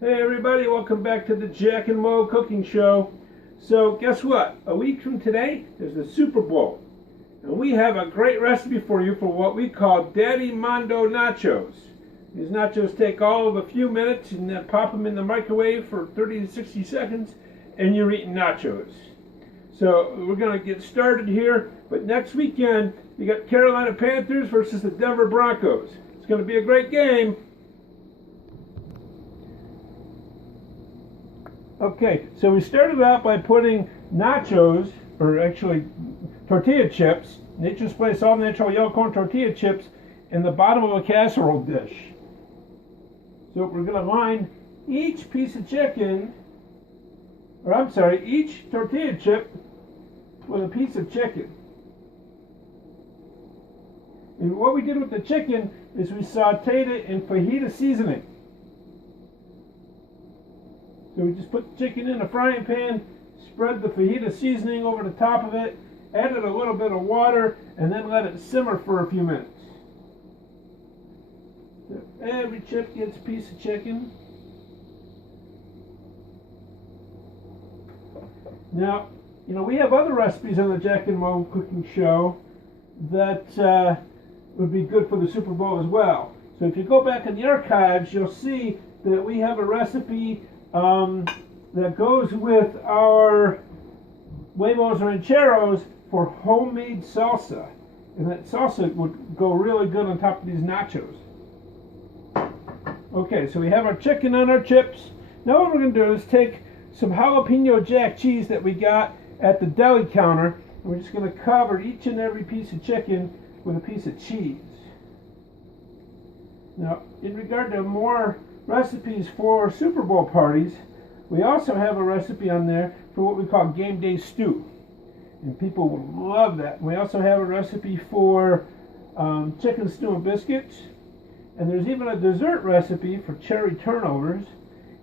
Hey everybody, welcome back to the Jack and Mo Cooking Show. So guess what? A week from today is the Super Bowl. And we have a great recipe for you for what we call Daddy Mondo Nachos. These nachos take all of a few minutes and then pop them in the microwave for 30 to 60 seconds and you're eating nachos. So we're going to get started here, but next weekend you got Carolina Panthers versus the Denver Broncos. It's going to be a great game. Okay, so we started out by putting nachos, or actually tortilla chips, Nature's Place all natural yellow corn tortilla chips, in the bottom of a casserole dish. So we're going to line each piece of chicken, or I'm sorry, each tortilla chip with a piece of chicken. And what we did with the chicken is we sauteed it in fajita seasoning. So we just put the chicken in a frying pan, spread the fajita seasoning over the top of it, added a little bit of water, and then let it simmer for a few minutes. So every chip gets a piece of chicken. Now, we have other recipes on the Jack and Mo Cooking Show that would be good for the Super Bowl as well. So if you go back in the archives, you'll see that we have a recipe that goes with our Juevos Rancheros for homemade salsa. And that salsa would go really good on top of these nachos. Okay, so we have our chicken on our chips. Now what we're going to do is take some Jalepeno Jack Cheese that we got at the deli counter, and we're just going to cover each and every piece of chicken with a piece of cheese. Now, in regard to more recipes for Super Bowl parties, we also have a recipe on there for what we call game day stew, and people will love that. And we also have a recipe for chicken stew and biscuits, and there's even a dessert recipe for cherry turnovers,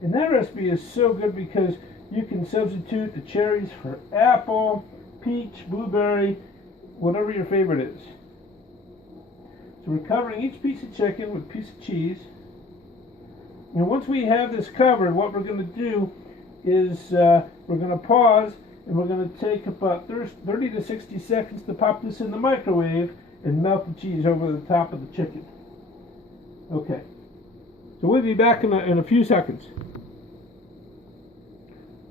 and that recipe is so good because you can substitute the cherries for apple, peach, blueberry, whatever your favorite is. So we're covering each piece of chicken with a piece of cheese. And once we have this covered, what we're going to do is we're going to pause and we're going to take about 30 to 60 seconds to pop this in the microwave and melt the cheese over the top of the chicken. Okay, so we'll be back in a few seconds.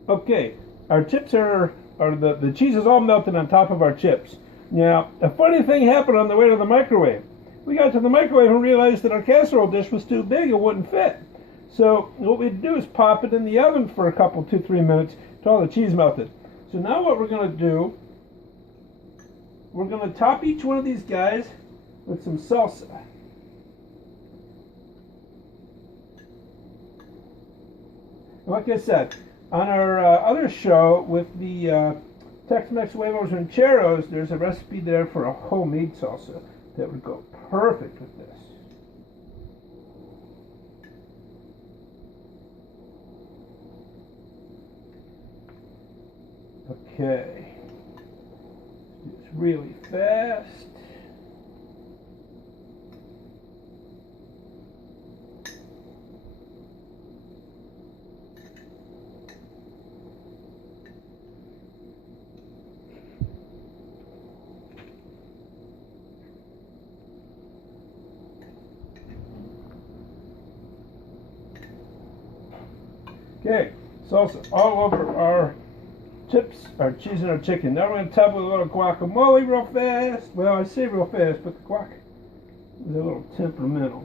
Okay, our chips the cheese is all melted on top of our chips. Now, a funny thing happened on the way to the microwave. We got to the microwave and realized that our casserole dish was too big, it wouldn't fit. So what we do is pop it in the oven for a couple, 2-3 minutes till all the cheese melted. So now what we're going to do, we're going to top each one of these guys with some salsa. Like I said, on our other show with the Tex-Mex Juevos Rancheros, there's a recipe there for a homemade salsa that would go perfect with this. Okay, it's really fast. Okay, salsa all over our chips, our cheese, and our chicken. Now we're going to top with a little guacamole real fast. Well, I say real fast, but the guac is a little temperamental.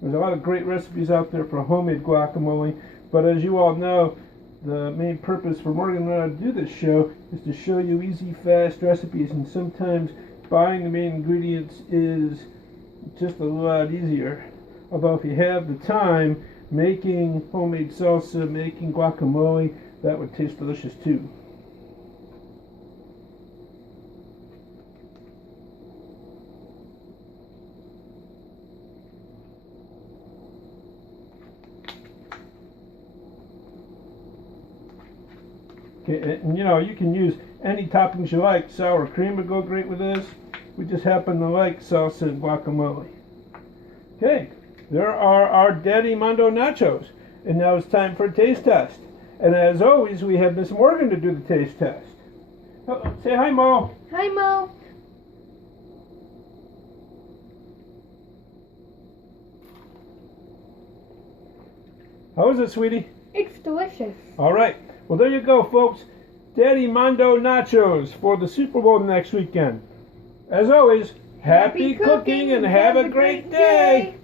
There's a lot of great recipes out there for homemade guacamole, but as you all know, the main purpose for Morgan and I to do this show is to show you easy, fast recipes, and sometimes buying the main ingredients is just a lot easier. Although if you have the time, making homemade salsa, making guacamole, that would taste delicious too. Okay, and you can use any toppings you like. Sour cream would go great with this. We just happen to like salsa and guacamole. Okay, there are our Daddy Mondo nachos. And now it's time for a taste test. And as always, we have Miss Morgan to do the taste test. Oh, say hi, Mo. Hi, Mo. How is it, sweetie? It's delicious. All right. Well, there you go, folks. Daddy Mondo nachos for the Super Bowl next weekend. As always, happy cooking and have a great day.